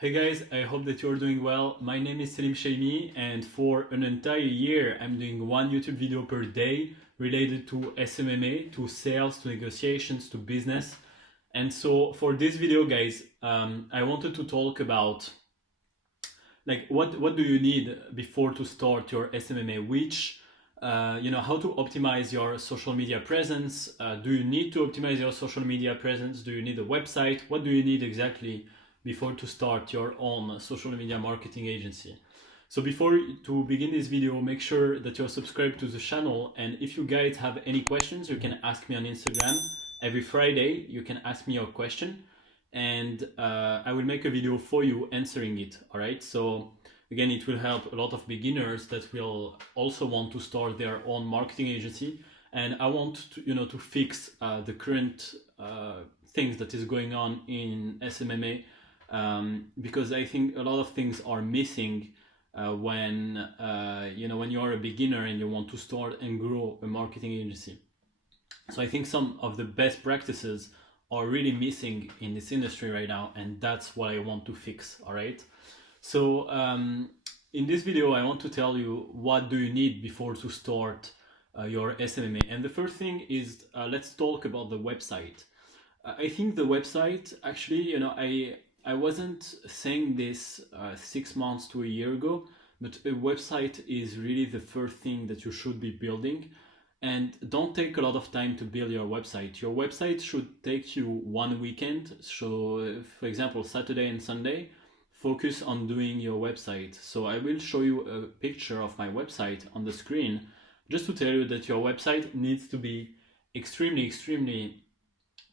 Hey guys, I hope that you're doing well. My name is Selim Sheimi, and for an entire year, I'm doing one YouTube video per day related to SMMA, to sales, to negotiations, to business. And so for this video, guys, I wanted to talk about like what do you need before to start your SMMA, which how to optimize your social media presence. Do you need to optimize your social media presence? Do you need a website? What do you need exactly before to start your own social media marketing agency? So before to begin this video, make sure that you're subscribed to the channel, and if you guys have any questions, you can ask me on Instagram. Every Friday you can ask me your question, and I will make a video for you answering it. All right, so again, it will help a lot of beginners that will also want to start their own marketing agency. And I want to to fix the current things that is going on in SMMA, because I think a lot of things are missing when when you are a beginner and you want to start and grow a marketing agency. So I think some of the best practices are really missing in this industry right now, and that's what I want to fix. All right, so in this video I want to tell you what do you need before to start your SMMA. And the first thing is, let's talk about the website. I think the website, actually, I wasn't saying this 6 months to a year ago, but a website is really the first thing that you should be building. And don't take a lot of time to build your website. Your website should take you one weekend. So for example, Saturday and Sunday, focus on doing your website. So I will show you a picture of my website on the screen, just to tell you that your website needs to be extremely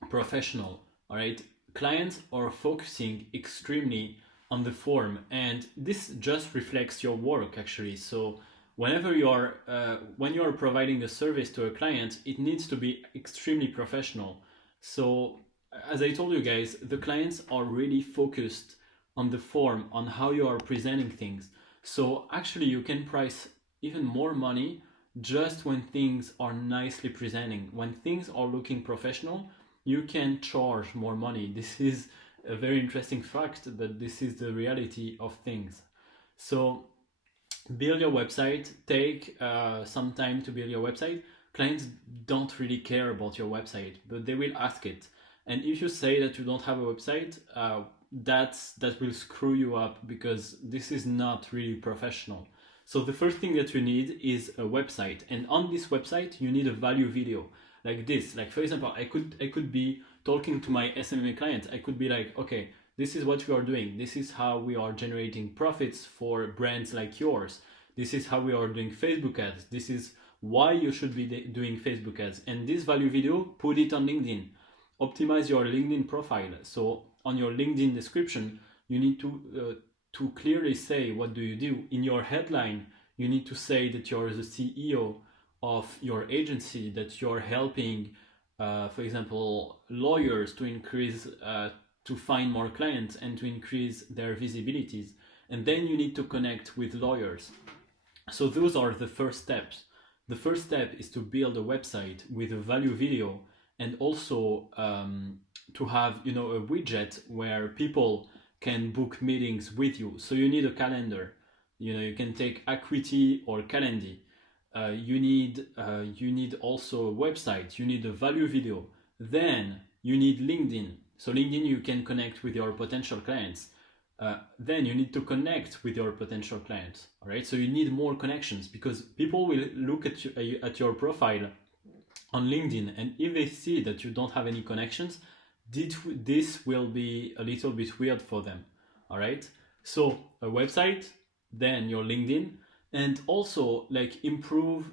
professional. All right, clients are focusing extremely on the form, and this just reflects your work, actually. So whenever when you are providing a service to a client, it needs to be extremely professional. So as I told you guys, the clients are really focused on the form, on how you are presenting things. So actually you can price even more money just when things are nicely presenting. When things are looking professional, you can charge more money. This is a very interesting fact, but this is the reality of things. So build your website. Take some time to build your website. Clients don't really care about your website, but they will ask it. And if you say that you don't have a website, that will screw you up, because this is not really professional. So the first thing that you need is a website, and on this website you need a value video like this. Like for example, I could be talking to my SMMA clients. I could be like, okay, this is what we are doing. This is how we are generating profits for brands like yours. This is how we are doing Facebook ads. This is why you should be doing Facebook ads. And this value video, put it on LinkedIn. Optimize your LinkedIn profile. So on your LinkedIn description, you need to clearly say what do you do. In your headline, you need to say that you're the CEO of your agency, that you're helping, for example, lawyers to increase, to find more clients and to increase their visibilities. And then you need to connect with lawyers. So those are the first steps. The first step is to build a website with a value video, and also to have a widget where people can book meetings with you. So you need a calendar. You can take Acuity or Calendly. You need also a website. You need a value video. Then you need LinkedIn. So LinkedIn, you can connect with your potential clients. Then you need to connect with your potential clients. All right. So you need more connections, because people will look at your profile on LinkedIn, and if they see that you don't have any connections, this will be a little bit weird for them. All right. So a website, then your LinkedIn. And also, like, improve,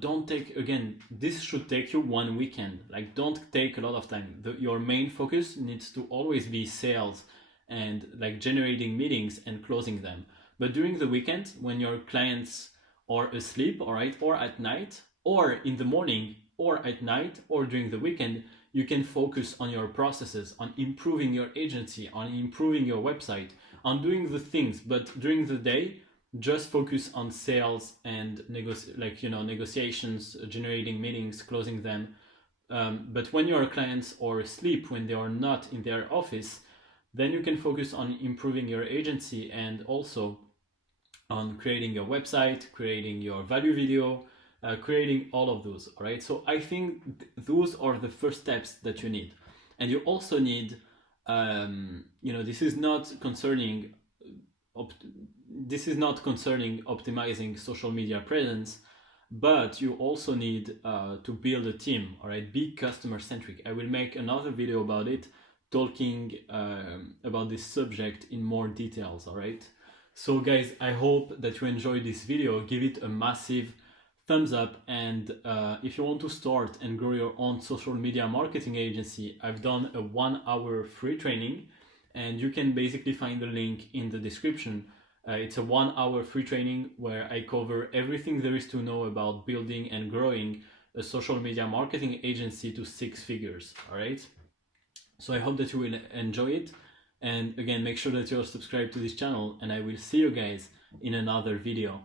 don't take, again, this should take you one weekend. Like, don't take a lot of time. Your main focus needs to always be sales and like generating meetings and closing them. But during the weekend, when your clients are asleep, all right, or at night, or in the morning, or at night, or during the weekend, you can focus on your processes, on improving your agency, on improving your website, on doing the things. But during the day, just focus on sales and negotiations, generating meetings, closing them. But when your clients are asleep, when they are not in their office, then you can focus on improving your agency and also on creating a website, creating your value video, creating all of those. All right. So I think those are the first steps that you need, and you also need, this is not concerning optimizing social media presence, but you also need to build a team. All right, be customer centric. I will make another video about it, talking about this subject in more details. All right. So guys, I hope that you enjoyed this video. Give it a massive thumbs up, and if you want to start and grow your own social media marketing agency, I've done a 1-hour free training, and you can basically find the link in the description. It's a 1-hour free training where I cover everything there is to know about building and growing a social media marketing agency to 6 figures. All right. So I hope that you will enjoy it. And again, make sure that you're subscribed to this channel, and I will see you guys in another video.